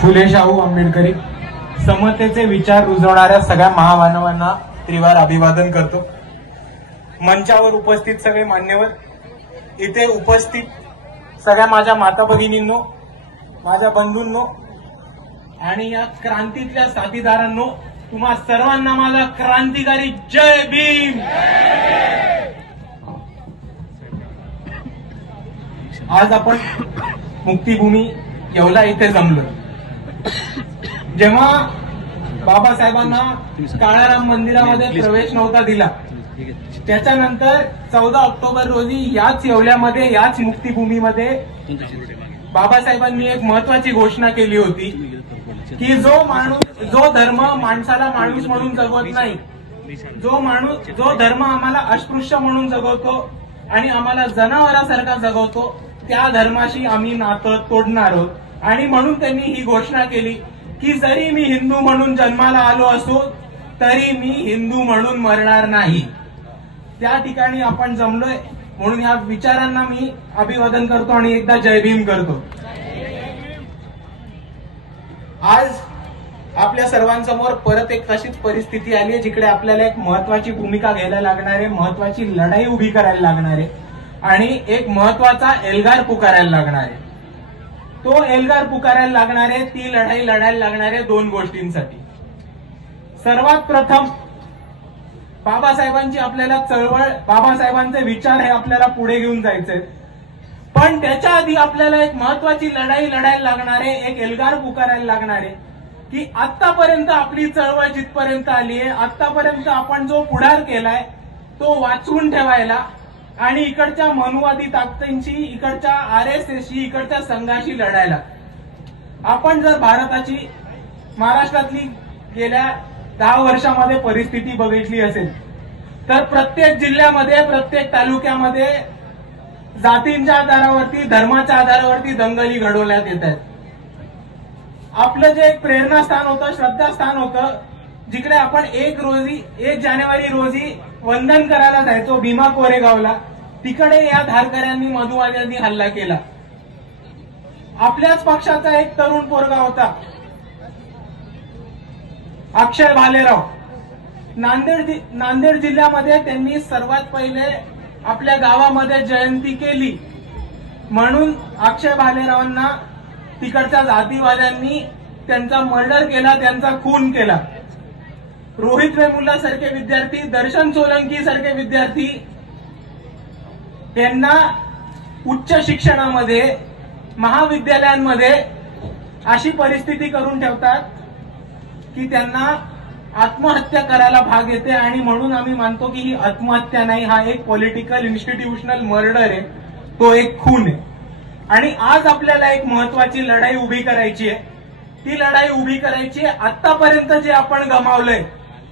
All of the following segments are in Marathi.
फुले शाहू आंबेडकरी समतेचे विचार रुजवणाऱ्या सगळ्या महामानवांना त्रिवार अभिवादन करतो। मंचावर उपस्थित सगळे मान्यवर, इथे उपस्थित सगळ्या माझ्या माता भगिनींनो, माझ्या बंधूंनो आणि या क्रांतीतल्या साथीदारांनो, तुम्हा सर्वांना माझा क्रांतिकारी जय भीम। आज आपण मुक्तीभूमी येवला इथे जमलो। जेव्हा बाबासाहेबांना काळाराम मंदिरामध्ये प्रवेश नव्हता दिला, त्याच्यानंतर 14 ऑक्टोबर रोजी याच येवल्यामध्ये, याच मुक्तीभूमीमध्ये बाबासाहेबांनी एक महत्वाची घोषणा केली होती की जो धर्म माणसाला माणूस म्हणून जगवत नाही, जो धर्म आम्हाला अस्पृश्य म्हणून जगवतो आणि आम्हाला जनावरांसारखा जगवतो, त्या धर्माशी आम्ही नातं तोडणार आहोत। आणि म्हणून त्यांनी ही घोषणा केली की जरी मी हिंदू म्हणून जन्माला आलो असो तरी मी हिंदू म्हणून मरणार नाही। त्या ठिकाणी आपण जमलोय, म्हणून या विचारांना मी अभिवादन करतो आणि एकदा जय भीम करतो। आज आपल्या सर्वांसमोर परत एक अशीच परिस्थिती आली आहे जिकडे आपल्याला एक महत्वाची भूमिका घ्यायला लागणार आहे, महत्वाची लढाई उभी करायला लागणार आहे आणि एक महत्वाचा एल्गार पुकारायला लागणार आहे। तो एल्गार पुकारायला लागणार आहे, ती लढाई लढायला लागणार आहे दोन गोष्टींसाठी। सर्वात प्रथम बाबासाहेबांची आपल्याला चळवळ, बाबासाहेबांचे विचार हे आपल्याला पुढे घेऊन जायचे, पण त्याच्या आधी आपल्याला एक महत्वाची लढाई लढायला लागणार आहे, एक एल्गार पुकारायला लागणार आहे की आतापर्यंत आपली चळवळ जिथपर्यंत आली आहे, आतापर्यंत आपण जो पुढार केलाय तो वाचवून ठेवायला आणि इकडच्या मनुवादी ताकदींशी, इकडच्या RSSशी, इकडच्या संघाशी लढायला। आपण जर भारताची, महाराष्ट्रातली गेल्या 10 वर्षामध्ये परिस्थिती बघितली असेल तर प्रत्येक जिल्ह्यामध्ये, प्रत्येक तालुक्यामध्ये जातींच्या आधारावरती, धर्माच्या आधारावरती दंगली घडवण्यात येत आहेत। आपलं जे एक प्रेरणास्थान होतं, श्रद्धास्थान होतं, जिकडे आपण 1 जानेवारी रोजी वंदन करायला जायचो भीमा कोरेगावला, तिकडे या धारकऱ्यांनी, मधुवाद्यांनी हल्ला केला। आपल्याच पक्षाचा एक तरुण पोरगा होता, अक्षय भालेराव, नांदेड जिल्ह्यामध्ये त्यांनी सर्वात पहिले आपल्या गावामध्ये जयंती केली, म्हणून अक्षय भालेरावांना तिकडच्या जातीवाद्यांनी त्यांचा मर्डर केला, त्यांचा खून केला। रोहित वेमुल्ला सारखे विद्यार्थी, दर्शन सोलंकी सारखे विद्यार्थी त्यांना उच्च शिक्षणामध्ये, महाविद्यालयांमध्ये अशी परिस्थिती करून ठेवतात की त्यांना आत्महत्या करायला भाग येते। आणि म्हणून आम्ही मानतो की ही आत्महत्या नाही, हा एक पॉलिटिकल इन्स्टिट्यूशनल मर्डर आहे, तो एक खून आहे। आणि आज आपल्याला एक महत्वाची लढाई उभी करायची आहे। ती लढाई उभी करायची आहे, आतापर्यंत जे आपण गमावलंय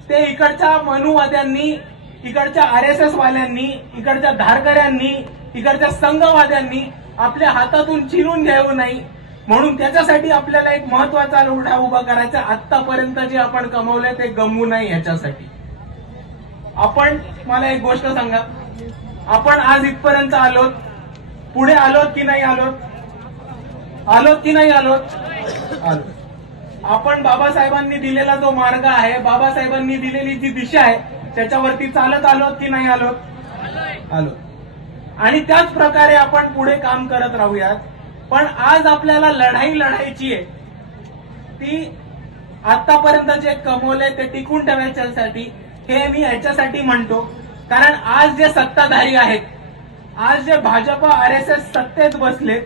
ते इकडच्या मनुवाद्यांनी, इकडच्या RSS वाल्यांनी, इकडच्या धारकऱ्यांनी, इकडच्या संघवाद्यांनी आपल्या हातातून चिरून घ्यावं नाही, म्हणून त्याच्यासाठी आपल्याला एक महत्वाचा लढा उभा करायचा। आतापर्यंत जे आपण कमावलंय ते गमवू नये याच्यासाठी। आपण, मला एक गोष्ट सांगा, आपण आज इथपर्यंत आलोत, पुढे आलोत की नाही आलोत? आलोत की नाही आलोत? आलोत। आपण बाबासाहेबांनी दिलेला जो मार्ग आहे, बाबासाहेबांनी दिलेली जी दिशा आहे, त्याच्यावरती चालत आलोत की नाही आलोत? आलोत। आणि त्याच प्रकारे आपण पुढे काम करत राहूयात। पण आज आपल्याला लढाई लढायची आहे, ती आतापर्यंत जे कमवले ते टिकून ठेवायच्यासाठी। हे मी याच्यासाठी म्हणतो कारण आज जे सत्ताधारी आहेत, आज जे भाजप RSS सत्तेत बसलेत,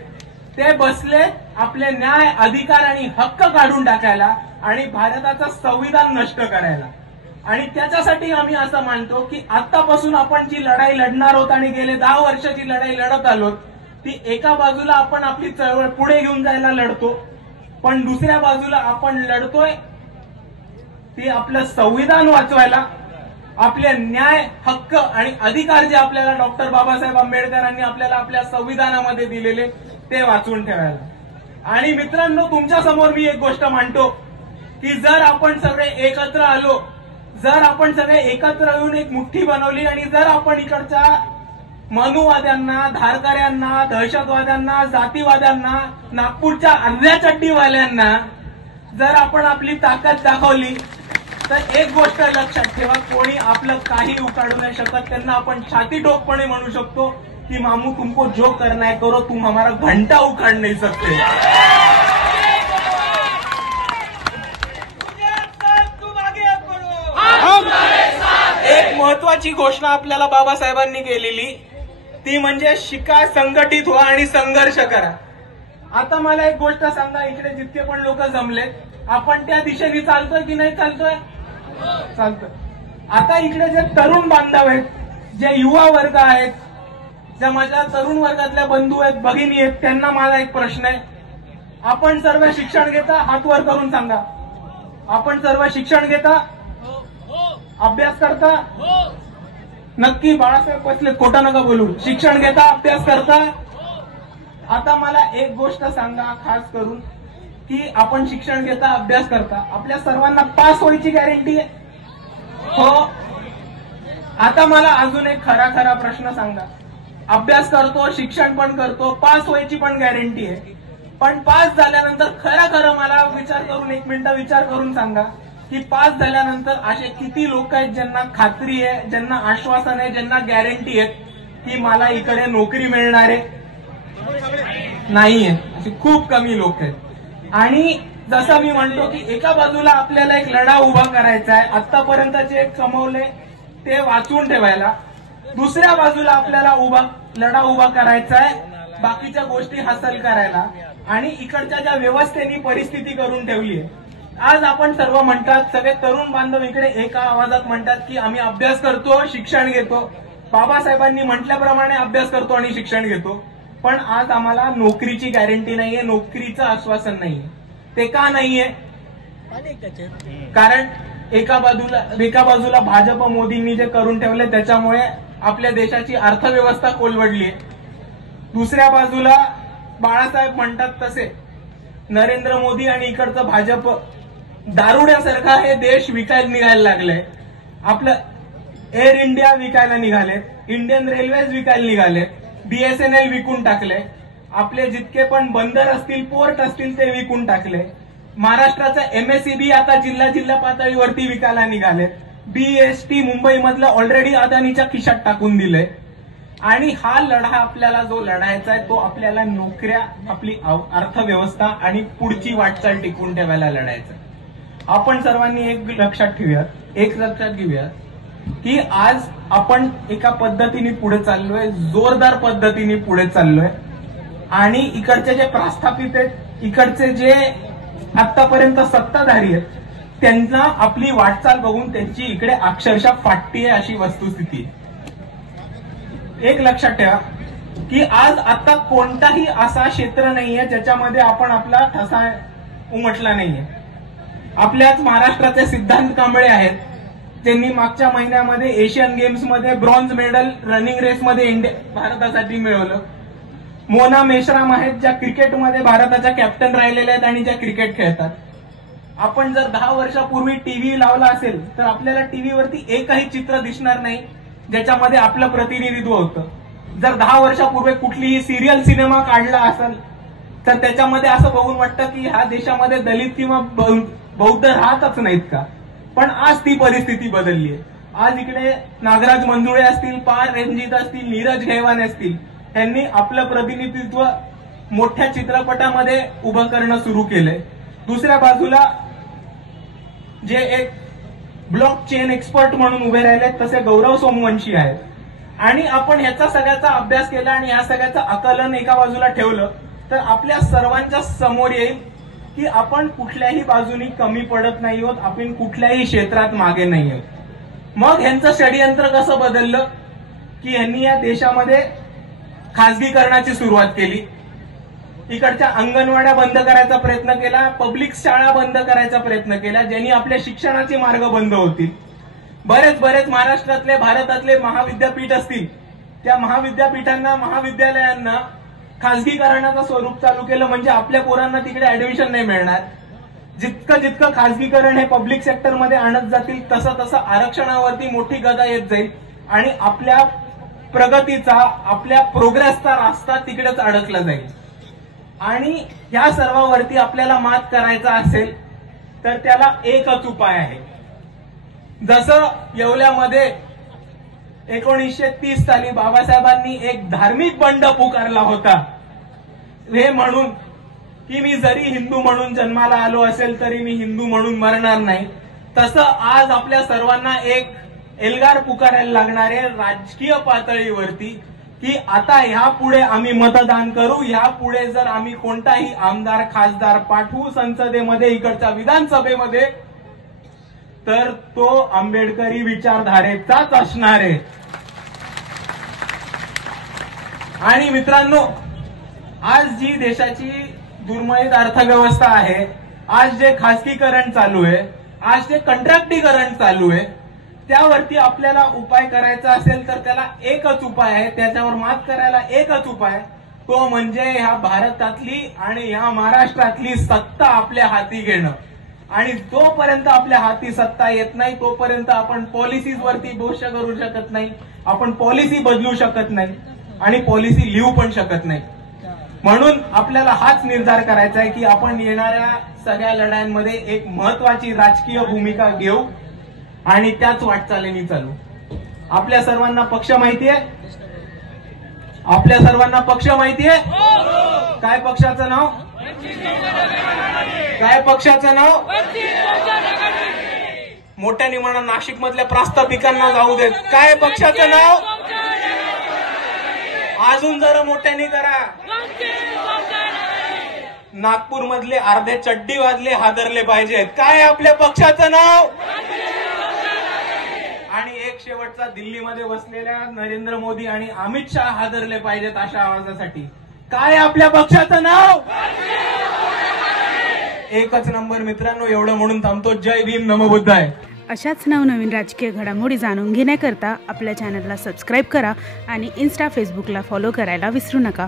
ते बसलेत आपले न्याय, अधिकार आणि हक्क काढून टाकायला आणि भारताचं संविधान नष्ट करायला। आणि त्याच्यासाठी आम्ही असं मानतो की आतापासून आपण जी लढाई लढणार आहोत आणि गेले 10 वर्षाची लढाई लढत आलो, ती एका बाजूला आपण आपली चळवळ पुढे घेऊन जायला लढतो, पण दुसऱ्या बाजूला आपण लढतोय ती आपलं संविधान वाचवायला, आपले न्याय, हक्क आणि अधिकार जे आपल्याला डॉक्टर बाबासाहेब आंबेडकरांनी आपल्याला आपल्या संविधानामध्ये दिलेले ते वाचवून ठेवायला। आणि मित्रांनो, तुमच्या समोर मी एक गोष्ट मांडतो की जर आपण सगळे एकत्र आलो, जर आपण सगळे एकत्र येऊन एक मुठ्ठी बनवली आणि जर आपण इकडच्या मनुवाद्यांना, धारकऱ्यांना, दहशतवाद्यांना, जातीवाद्यांना, नागपूरच्या अर्ध्या चड्डीवाल्यांना जर आपण आपली ताकद दाखवली तर एक गोष्ट लक्षात ठेवा, कोणी आपलं काही उकाडू नाही शकत. त्यांना आपण छाती ठोकपणे म्हणू शकतो कि मामू तुमको जो करना है करो, तुम हमारा घंटा उखाड़ नहीं सकते. एक महत्वाची घोषणा आपल्याला बाबासाहेबांनी केलेली ती म्हणजे शिका, संघटित व्हा आणि संघर्ष करा. आता मला एक गोष्ट सांगा, इकडे जितके पण लोक जमलेत, आपण त्या दिशेने चालतोय की नाही चालतोय? चालतोय. आता इकडे जे तरुण बांधव आहेत, जे युवा वर्ग आहेत, ज्या माझ्या तरुण वर्गातल्या बंधू आहेत, भगिनी आहेत, त्यांना माझा एक प्रश्न आहे. आपण सर्व शिक्षण घेता? हात वर करून सांगा. आपण सर्व शिक्षण घेता? अभ्यास करता? नक्की बाळासाहेब बसले, खोटं नका बोलू. शिक्षण घेता, अभ्यास करता? आता मला एक गोष्ट सांगा खास करून, की आपण शिक्षण घेता, अभ्यास करता, आपल्या सर्वांना पास व्हायची गॅरंटी आहे? हो. आता मला अजून एक खरा प्रश्न सांगा. अभ्यास करतो, शिक्षण पण करतो, पास व्हायची पण गॅरंटी आहे, पण पास झाल्यानंतर खरं मला विचार करून, एक मिनिट विचार करून सांगा की पास झाल्यानंतर असे किती लोक आहेत ज्यांना खात्री आहे, ज्यांना आश्वासन आहे, ज्यांना गॅरंटी आहे की मला इकडे नोकरी मिळणार आहे? नाहीये. असे खूप कमी लोक आहेत. आणि जसं मी म्हणतो की एका बाजूला आपल्याला एक लढा उभा करायचा आहे, आतापर्यंत जे कमवले ते वाचवून ठेवायला, दुसऱ्या बाजूला आपल्याला लढा उभा करायचा आहे बाकीच्या गोष्टी हासिल करायला. आणि इकडच्या ज्या व्यवस्थेने परिस्थिती करून ठेवली आहे, आज आपण सर्व म्हणतात, सगळे तरुण बांधव इकडे एका आवाजात म्हणतात की आम्ही अभ्यास करतो, शिक्षण घेतो. बाबासाहेबांनी म्हटल्याप्रमाणे अभ्यास करतो आणि शिक्षण घेतो, पण आज आम्हाला नोकरीची गॅरंटी नाहीये, नोकरीचं आश्वासन नाहीये. ते का नाहीये? कारण एका बाजूला भाजप मोदींनी जे करून ठेवले त्याच्यामुळे आपल्या देशाची अर्थव्यवस्था कोलवडली आहे. दुसऱ्या बाजूला बाळासाहेब म्हणतात तसे नरेंद्र मोदी आणि इकडचं भाजप दारुड्यासारखा हे देश विकायला निघायला लागलंय. आपलं एअर इंडिया विकायला निघालेत, इंडियन रेल्वेज विकायला निघालेत, BSNL विकून टाकले, आपले जितके पण बंदर असतील, पोर्ट असतील ते विकून टाकले. महाराष्ट्राचं MSEB आता जिल्हा पातळीवरती विकायला निघाले. BEST मुंबईमधलं ऑलरेडी अदानीच्या खिशात टाकून दिलंय. आणि हा लढा आपल्याला जो लढायचा आहे तो आपल्याला नोकऱ्या, आपली अर्थव्यवस्था आणि पुढची वाटचाल टिकवून ठेवायला लढायचं. आपण सर्वांनी एक लक्षात घेऊया की आज आपण एका पद्धतीने पुढे चाललोय, जोरदार पद्धतीने पुढे चाललोय. आणि इकडचे जे प्रस्थापित आहेत, इकडचे जे आतापर्यंत सत्ताधारी आहेत, त्यांना आपली वाटचाल बघून त्यांची इकडे अक्षरशः फाटतीये अशी वस्तुस्थिती. एक लक्षात ठेवा की आज आता कोणताही असा क्षेत्र नाहीये ज्याच्यामध्ये आपण आपला ठसा उमटला नाहीये. आपल्याच महाराष्ट्राचे सिद्धांत कांबळे आहेत, त्यांनी मागच्या महिन्यामध्ये एशियन गेम्समध्ये ब्रॉन्झ मेडल रनिंग रेसमध्ये भारतासाठी मिळवलं. मोना मेश्राम आहेत, ज्या क्रिकेटमध्ये भारताच्या कॅप्टन राहिलेल्या आहेत आणि ज्या क्रिकेट खेळतात. आपण जर 10 वर्षापूर्वी टीव्ही लावला असेल तर आपल्याला टीव्हीवरती एकही चित्र दिसणार नाही ज्याच्यामध्ये आपलं प्रतिनिधित्व होतं. जर 10 वर्षापूर्वी कुठलीही सिरियल सिनेमा काढला असेल तर त्याच्यामध्ये असं बघून वाटतं की ह्या देशामध्ये दलित किंवा बौद्ध राहतच नाहीत का. पण आज ती परिस्थिती बदलली आहे. आज इकडे नागराज मंजुळे असतील, पार रणजित असतील, नीरज घेवाने असतील, त्यांनी आपलं प्रतिनिधित्व मोठ्या चित्रपटामध्ये उभं करणं सुरू केलंय. दुसऱ्या बाजूला जे एक ब्लॉक चेन एक्सपर्ट म्हणून उभे राहिले तसे गौरव सोमवंशी आहेत. आणि आपण ह्याचा सगळ्याचा अभ्यास केला आणि या सगळ्याचं आकलन एका बाजूला ठेवलं तर आपल्या सर्वांच्या समोर येईल की आपण कुठल्याही बाजूनी कमी पडत नाही आहोत, आपण कुठल्याही क्षेत्रात मागे नाही आहोत. मग ह्यांचं षडयंत्र कसं बदललं की यांनी या देशामध्ये खासगीकरणाची सुरुवात केली. इकडच्या अंगणवाड्या बंद करायचा प्रयत्न केला, पब्लिक शाळा बंद करायचा प्रयत्न केला, ज्यांनी आपल्या शिक्षणाचे मार्ग बंद होतील. बरेच महाराष्ट्रातले, भारतातले महाविद्यापीठ असतील, त्या महाविद्यापीठांना, महाविद्यालयांना खासगीकरणाचं स्वरूप चालू केलं. म्हणजे आपल्या पोरांना तिकडे ऍडमिशन नाही मिळणार. जितकं खासगीकरण हे पब्लिक सेक्टरमध्ये आणत जातील तसं आरक्षणावरती मोठी गदा येत जाईल आणि आपल्या प्रगतीचा, आपल्या प्रोग्रेसचा रास्ता तिकडेच अडकला जाईल. आणि या सर्वांवरती आपल्याला मात करायचा असेल तर त्याला एकच उपाय आहे. जसं येवल्यामध्ये 1930 साली बाबासाहेबांनी एक धार्मिक बंड पुकारला होता, हे म्हणून की मी जरी हिंदू म्हणून जन्माला आलो असेल तरी मी हिंदू म्हणून मरणार नाही, तसं आज आपल्या सर्वांना एक एल्गार पुकारायला लागणार आहे राजकीय पातळीवरती की आता ह्यापुढे आम्ही मतदान करू, ह्यापुढे जर आम्ही कोणताही आमदार खासदार पाठवू संसदेमध्ये, इकडच्या विधानसभेमध्ये, तर तो आंबेडकरी विचारधारेचाच असणार आहे. आणि मित्रांनो, आज जी देशाची दुर्मिळ अर्थव्यवस्था आहे, आज जे खासगीकरण चालू आहे, आज जे कंत्राटीकरण चालू आहे, त्यावरती आपल्याला उपाय करायचा असेल तर त्याला एकच उपाय आहे, त्याच्यावर मात करायला एकच उपाय, तो म्हणजे ह्या भारतातली आणि ह्या महाराष्ट्रातली सत्ता आपल्या हाती घेणं. आणि जोपर्यंत आपल्या हाती सत्ता येत नाही तोपर्यंत आपण पॉलिसीज वरती भाष्य करू शकत नाही, आपण पॉलिसी बदलू शकत नाही आणि पॉलिसी लिहू पण शकत नाही. म्हणून आपल्याला हाच निर्धार करायचा आहे की आपण येणाऱ्या सगळ्या लढायांमध्ये एक महत्वाची राजकीय भूमिका घेऊ आणि त्याच वाटचालीने चालू. आपल्या सर्वांना पक्ष माहिती आहे? आपल्या सर्वांना पक्ष माहिती आहे? काय पक्षाचं नाव? काय पक्षाचं नाव? मोठ्याने म्हणा, नाशिक मधल्या प्रास्ताविकांना जाऊ देत. काय पक्षाचं नाव? अजून जरा मोठ्याने करा. नागपूर मधले अर्धे चड्डी वाजले हादरले पाहिजेत. काय आपल्या पक्षाचं नाव? आणि एक शेवटचा, दिल्लीमध्ये बसलेल्या नरेंद्र मोदी आणि अमित शहा हादरले पाहिजेत अशा आवाजासाठी. काय आपल्या पक्षाचं नाव? एकच नंबर. मित्रांनो, एवढं म्हणून थांबतो. जय भीम, नमो बुद्धाय. अशाच नवनवीन राजकीय घडामोडी जाणून घेण्याकरता आपल्या चॅनलला सबस्क्राईब करा आणि इन्स्टा फेसबुकला फॉलो करायला विसरू नका.